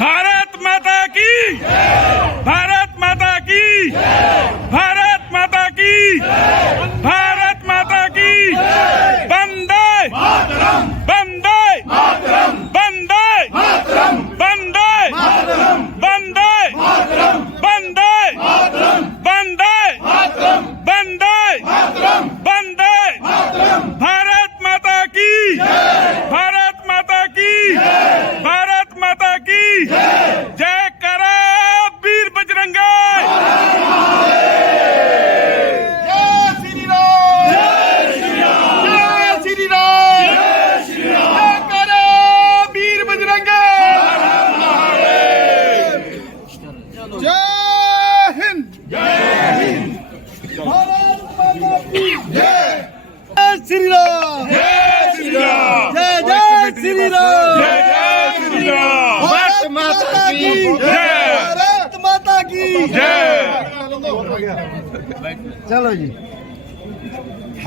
भारत माता की भारत माता की भारत माता की भारत माता की वंदे वंदे वंदे वंदे की जय भारत माता की जय चलो जी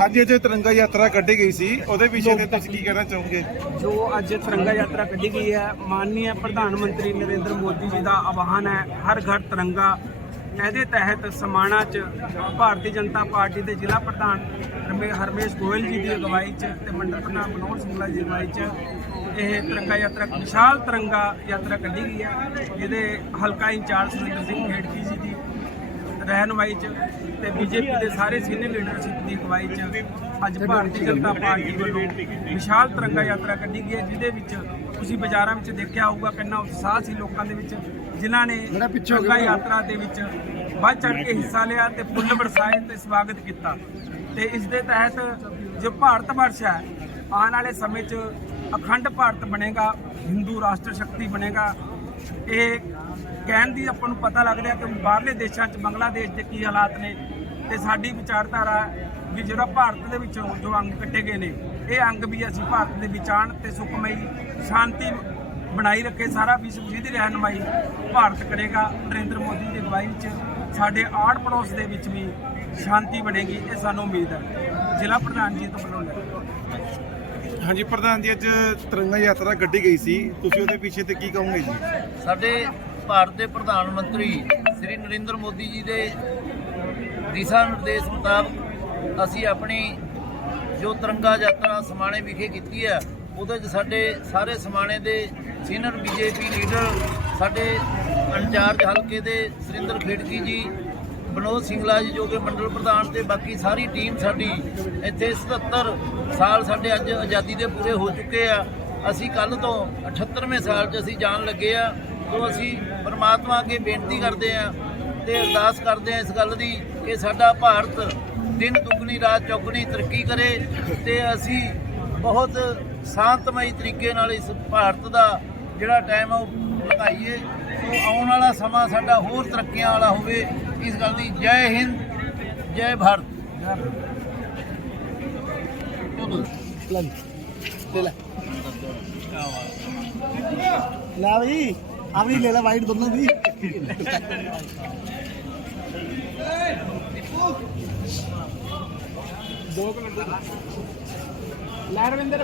ਅੱਜ ਜੋ ਤਿਰੰਗਾ ਯਾਤਰਾ ਕੱਢੀ ਗਈ ਸੀ। ਉਹਦੇ ਪਿੱਛੇ ਤੇ ਤੁਸੀਂ ਕੀ ਕਹਿਣਾ ਚਾਹੋਗੇ? ਜੋ ਅੱਜ ਤਿਰੰਗਾ ਯਾਤਰਾ ਕੱਢੀ ਗਈ ਹੈ ਮਾਨਨੀय ਪ੍ਰਧਾਨ ਮੰਤਰੀ ਨਰਿੰਦਰ ਮੋਦੀ ਜੀ ਦਾ ਆਹਵਾਨ ਹੈ, ਹਰ ਘਰ ਤਿਰੰਗਾ। ਇਹਦੇ ਤਹਿਤ ਸਮਾਣਾ 'ਚ ਭਾਰਤੀ ਜਨਤਾ ਪਾਰਟੀ ਦੇ ਜ਼ਿਲ੍ਹਾ ਪ੍ਰਧਾਨ ਹਰਮੇਸ਼ ਗੋਇਲ ਜੀ ਦੀ ਅਗਵਾਈ 'ਚ ਤੇ ਮੰਡਲ ਪ੍ਰਧਾਨ ਮਨੋਹਰ ਸਿੰਘਲਾ ਜੀ ਦੀ ਅਗਵਾਈ 'ਚ ਇਹ ਤਿਰੰਗਾ ਯਾਤਰਾ ਵਿਸ਼ਾਲ ਤਿਰੰਗਾ ਯਾਤਰਾ ਕੱਢੀ ਗਈ ਹੈ। ਜਿਹਦੇ ਹਲਕਾ ਇੰਚਾਰਜ ਸੁਰਿੰਦਰ ਸਿੰਘ ਖੇੜਕੀ ਜੀ ਦੀ ਰਹਿਨਮਾਈ ਚ ਤੇ ਬੀਜੇਪੀ ਦੇ ਸਾਰੇ ਸੀਨੀਅਰ ਲੀਡਰਸ਼ਿਪ ਦੀ ਅਗਵਾਈ ਚ ਅੱਜ ਭਾਰਤੀ ਜਨਤਾ ਪਾਰਟੀ ਵੱਲੋਂ ਵਿਸ਼ਾਲ ਤਿਰੰਗਾ ਯਾਤਰਾ ਕੱਢੀ ਗਈ ਹੈ ਜਿਹਦੇ ਵਿੱਚ ਤੁਸੀਂ ਬਾਜ਼ਾਰਾਂ ਵਿੱਚ ਦੇਖਿਆ ਹੋਊਗਾ ਕਿੰਨਾ ਉਤਸ਼ਾਹ ਸੀ ਲੋਕਾਂ ਦੇ ਵਿੱਚ ਜਿਨ੍ਹਾਂ ਨੇ ਤਿਰੰਗਾ ਯਾਤਰਾ ਦੇ ਵਿੱਚ ਵੱਧ ਚੜ ਕੇ ਹਿੱਸਾ ਲਿਆ ਤੇ ਫੁੱਲ ਬਰਸਾਏ ਤੇ ਸਵਾਗਤ ਕੀਤਾ। ਤੇ ਇਸ ਦੇ ਤਹਿਤ ਜੋ ਭਾਰਤ ਵਰਸ਼ ਹੈ ਆਉਣ ਵਾਲੇ ਸਮੇਂ 'ਚ ਅਖੰਡ ਭਾਰਤ ਬਣੇਗਾ, ਹਿੰਦੂ ਰਾਸ਼ਟਰ ਸ਼ਕਤੀ ਬਣੇਗਾ। ਇਹ ਕਹਿਣ ਦੀ ਆਪਾਂ ਨੂੰ ਪਤਾ ਲੱਗ ਰਿਹਾ ਕਿ ਬਾਹਰਲੇ ਦੇਸ਼ਾਂ 'ਚ ਬੰਗਲਾਦੇਸ਼ ਦੇ ਕੀ ਹਾਲਾਤ ਨੇ ਤੇ ਸਾਡੀ ਵਿਚਾਰਧਾਰਾ ਵੀ ਜਿਹੜਾ ਭਾਰਤ ਦੇ ਵਿੱਚੋਂ ਜੋ ਅੰਗ ਕੱਟੇ ਗਏ ਨੇ, ਇਹ ਅੰਗ ਵੀ ਅਸੀਂ ਭਾਰਤ ਦੇ ਵਿੱਚ ਆਉਣ ਤੇ ਸੁਖਮਈ, ਸ਼ਾਂਤੀ ਬਣਾਈ ਰੱਖੇ, ਸਾਰਾ ਵਿਸ਼ਵ ਜਿਹਦੀ ਰਹਿਨਮਾਈ ਭਾਰਤ ਕਰੇਗਾ। ਨਰਿੰਦਰ ਮੋਦੀ ਦੀ ਅਗਵਾਈ 'ਚ ਸਾਡੇ ਆੜ ਪੜੋਸ ਦੇ ਵਿੱਚ ਵੀ ਸ਼ਾਂਤੀ ਬਣੇਗੀ, ਇਹ ਸਾਨੂੰ ਉਮੀਦ ਹੈ। ਜ਼ਿਲ੍ਹਾ ਪ੍ਰਧਾਨ ਜੀ ਤੋਂ ਬੁਲਾਉਂਦਾ ਹਾਂਜੀ ਪ੍ਰਧਾਨ ਜੀ ਅੱਜ ਤਿਰੰਗਾ ਯਾਤਰਾ ਕੱਢੀ ਗਈ ਸੀ। ਤੁਸੀਂ ਉਹਦੇ ਪਿੱਛੇ ਤੇ ਕੀ ਕਹੋਗੇ ਜੀ? ਸਾਡੇ ਭਾਰਤ ਦੇ ਪ੍ਰਧਾਨ ਮੰਤਰੀ ਸ੍ਰੀ ਨਰਿੰਦਰ ਮੋਦੀ ਜੀ ਦੇ ਦਿਸ਼ਾ ਨਿਰਦੇਸ਼ ਮੁਤਾਬਕ ਅਸੀਂ ਆਪਣੀ ਜੋ ਤਿਰੰਗਾ ਯਾਤਰਾ ਸਮਾਣੇ ਵਿਖੇ ਕੀਤੀ ਹੈ ਉਹਦੇ 'ਚ ਸਾਡੇ ਸਾਰੇ ਸਮਾਣੇ ਦੇ ਸੀਨੀਅਰ ਬੀਜੇਪੀ ਲੀਡਰ ਸਾਡੇ ਇੰਚਾਰਜ ਹਲਕੇ ਦੇ ਸੁਰਿੰਦਰ ਖੇੜਕੀ ਜੀ ਵਿਨੋਦ ਸਿੰਗਲਾ ਜੀ ਜੋ ਕਿ ਮੰਡਲ ਪ੍ਰਧਾਨ ਤੇ ਬਾਕੀ ਸਾਰੀ ਟੀਮ ਸਾਡੀ ਇੱਥੇ 77 ਸਾਲ ਸਾਡੇ ਅੱਜ ਆਜ਼ਾਦੀ ਦੇ ਪੂਰੇ ਹੋ ਚੁੱਕੇ ਆ। ਅਸੀਂ ਕੱਲ ਤੋਂ 78ਵੇਂ ਸਾਲ 'ਚ ਅਸੀਂ ਜਾਣ ਲੱਗੇ ਆ। ਤੋਂ ਅਸੀਂ ਪਰਮਾਤਮਾ ਅੱਗੇ ਬੇਨਤੀ ਕਰਦੇ ਆ ਤੇ ਅਰਦਾਸ ਕਰਦੇ ਆ ਇਸ ਗੱਲ ਦੀ ਕਿ ਸਾਡਾ ਭਾਰਤ ਦਿਨ ਦੁੱਗਣੀ, ਰਾਤ ਚੌਗਣੀ ਤਰੱਕੀ ਕਰੇ ਤੇ ਅਸੀਂ ਬਹੁਤ ਸ਼ਾਂਤਮਈ ਤਰੀਕੇ ਨਾਲ ਇਸ ਭਾਰਤ ਦਾ ਜਿਹੜਾ ਟਾਈਮ ਆ ਉਹ ਲਗਾਈਏ। ਸੋ ਆਉਣ ਵਾਲਾ ਸਮਾਂ ਸਾਡਾ ਹੋਰ ਤਰੱਕੀਆਂ ਵਾਲਾ ਹੋਵੇ। ਇਸ ਗੱਲ ਦੀ ਜੈ ਹਿੰਦ ਜੈ ਭਾਰਤ ਲੈ ਬਈ ਆਪਣੀ ਲੈ ਲੈ ਵਾਈਟ ਦੋਨੋਂ ਦੀ ਦੋ ਮਿੰਟ। ਲੈ ਰਵਿੰਦਰ।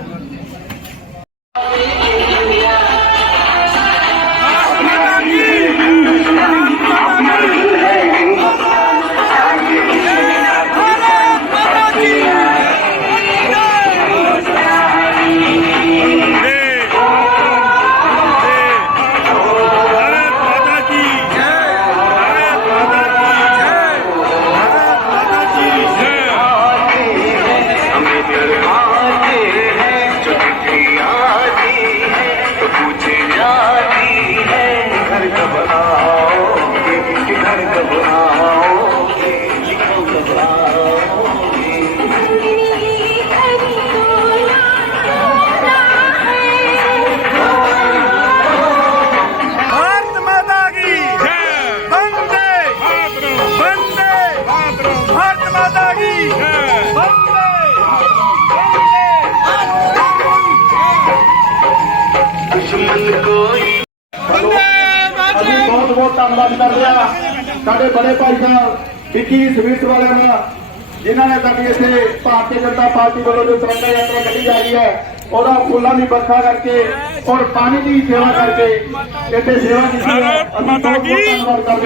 मन कर लिया साढ़े बड़े भाई साहब इक्की स्वीट वाले जिन्होंने तक इतने भारतीय जनता पार्टी वालों जो तिरंगा यात्रा कही जा रही है और फुला भी बरखा करके और पानी की सेवा करके इतने सेवा की धन्यवाद कर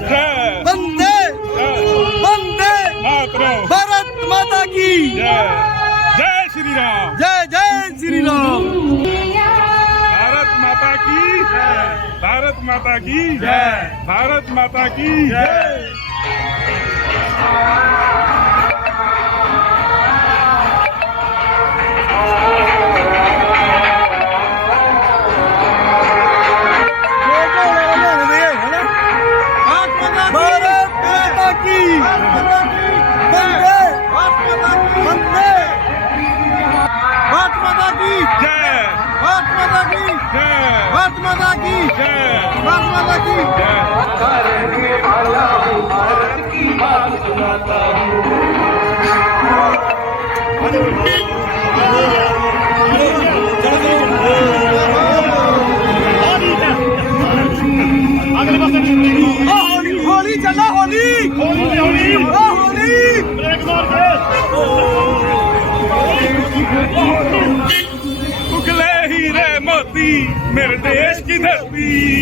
जय वंदे वंदे मातरम भारत माता की जय जय श्री राम जय जय श्री राम भारत माता की जय भारत माता की जय भारत माता की जय जय भारत माता की जय भारत माता की जय भारत माता की जय करेंगे भला भारत की बात सुनाता अगले पास मेरे देश की धरती